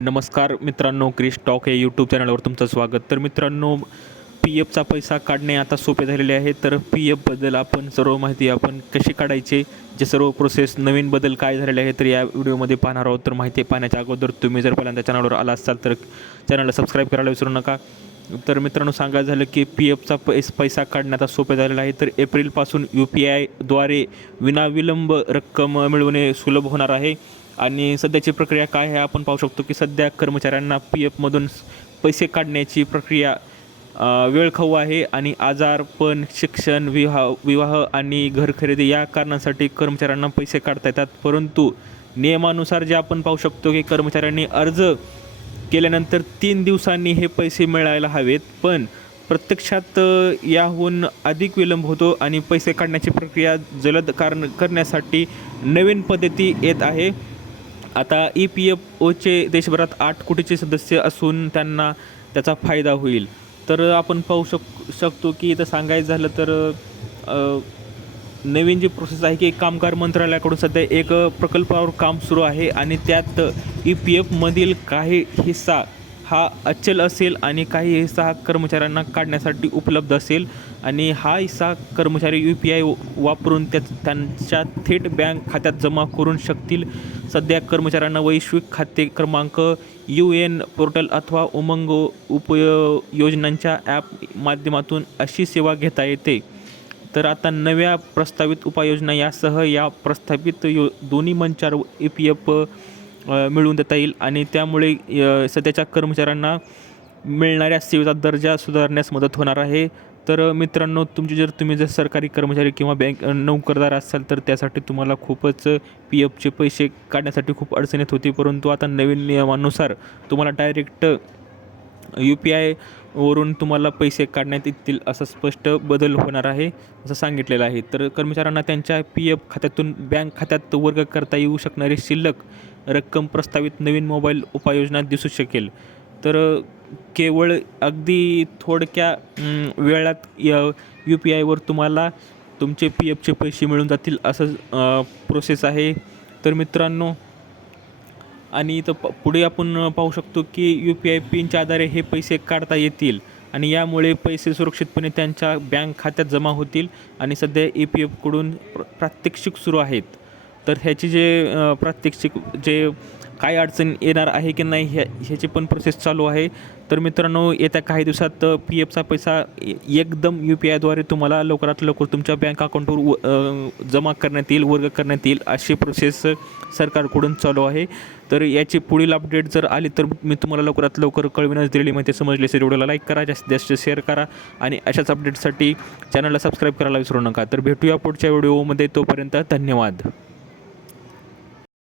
नमस्कार मित्रांनो, क्रिश टॉक या यूट्यूब चॅनलवर तुमचं स्वागत. तर मित्रांनो, पी एफचा पैसा काढणे आता सोपे झालेले आहे. तर पी एफबद्दल आपण सर्व माहिती आपण कशी काढायची, जे सर्व प्रोसेस नवीन बदल काय झालेले आहे तर या व्हिडिओमध्ये पाहणार आहोत. तर माहिती पाहण्याच्या अगोदर तुम्ही जर पहिल्यांदा चॅनलवर आला असाल तर चॅनलला सबस्क्राईब करायला विसरू नका. तर मित्रांनो, सांगायचं झालं की पी एफचा पैसा काढणे आता सोपे झालेला आहे. तर एप्रिलपासून UPIद्वारे विनाविलंब रक्कम मिळवणे सुलभ होणार आहे. आणि सध्याची प्रक्रिया काय आहे आपण पाहू शकतो की सध्या कर्मचाऱ्यांना पी एफमधून पैसे काढण्याची प्रक्रिया वेळखाऊ आहे. आणि आजारपण, शिक्षण, विवाह आणि घर खरेदी या कारणांसाठी कर्मचाऱ्यांना पैसे काढता येतात. परंतु नियमानुसार जे आपण पाहू शकतो की कर्मचाऱ्यांनी अर्ज केल्यानंतर 3 दिवसांनी हे पैसे मिळायला हवेत, पण प्रत्यक्षात याहून अधिक विलंब होतो आणि पैसे काढण्याची प्रक्रिया जलद करण्यासाठी नवीन पद्धती येत आहे. आता EPFOचे देशभरात 8 कोटीचे सदस्य असून त्यांना त्याचा फायदा होईल. तर आपण पाहू शकतो की इथं सांगायचं झालं तर नवीन जी प्रोसेस आहे की कामगार मंत्रालयाकडून सध्या एक प्रकल्पावर काम सुरू आहे आणि त्यात EPFमधील काही हिस्सा हा अचल असेल आणि काही हिस्सा हा कर्मचाऱ्यांना काढण्यासाठी उपलब्ध असेल. आणि हा हिस्सा कर्मचारी UPI वापरून त्यांच्या थेट बँक खात्यात जमा करू शकतील. सध्या कर्मचाऱ्यांना वैश्विक खाते क्रमांक, UN पोर्टल अथवा उमंग उपयोजनांच्या ॲप माध्यमातून अशी सेवा घेता येते. तर आता नव्या प्रस्तावित उपाययोजना यासह या प्रस्थापित दोन्ही मंचावर EPF मिळवून देता येईल आणि त्यामुळे सध्याच्या कर्मचाऱ्यांना मिळणाऱ्या सेवेचा दर्जा सुधारण्यास मदत होणार आहे. तर मित्रांनो, तुम्ही जर सरकारी कर्मचारी किंवा बँक नोकरदार असाल तर त्यासाठी तुम्हाला खूपच पी एफचे पैसे काढण्यासाठी खूप अडचण येत होती. परंतु आता नवीन नियमानुसार तुम्हाला डायरेक्ट UPI वरून तुम्हाला पैसे काढण्यात येतील असा स्पष्ट बदल होणार आहे असं सांगितलेलं आहे. तर कर्मचाऱ्यांना त्यांच्या PF खात्यातून बँक खात्यात वर्ग करता येऊ शकणारी शिल्लक रक्कम प्रस्तावित नवीन मोबाईल उपाययोजनात दिसू शकेल. तर केवळ अगदी थोडक्या वेळात UPIवर तुम्हाला तुमचे PFचे पैसे मिळून जातील असं प्रोसेस आहे. तर मित्रांनो, आणि इथं पुढे आपण पाहू शकतो की UPI पिनच्या आधारे हे पैसे काढता येतील आणि यामुळे पैसे सुरक्षितपणे त्यांच्या बँक खात्यात जमा होतील. आणि सध्या EPFकडून प्रात्यक्षिक सुरू आहेत. तर ह्याची जे प्रात्यक्षिक जे काय अडचण येणार आहे की नाही ह्याची पण प्रोसेस चालू आहे. तर मित्रांनो, येत्या काही दिवसात PFचा पैसा एकदम UPIद्वारे तुम्हाला लवकरात लवकर तुमच्या बँक अकाउंटवर जमा करण्यात येईल, वर्ग करण्यात येईल अशी प्रोसेस सरकारकडून चालू आहे. तर याची पुढील अपडेट जर आली तर मी तुम्हाला लवकरात लवकर कळविण्यास दिलेली माहिती समजली असेल. व्हिडिओला लाईक करा, जास्तीत जास्त शेअर करा आणि अशाच अपडेटसाठी चॅनलला सबस्क्राईब करायला विसरू नका. तर भेटूया पुढच्या व्हिडिओमध्ये. तोपर्यंत धन्यवाद.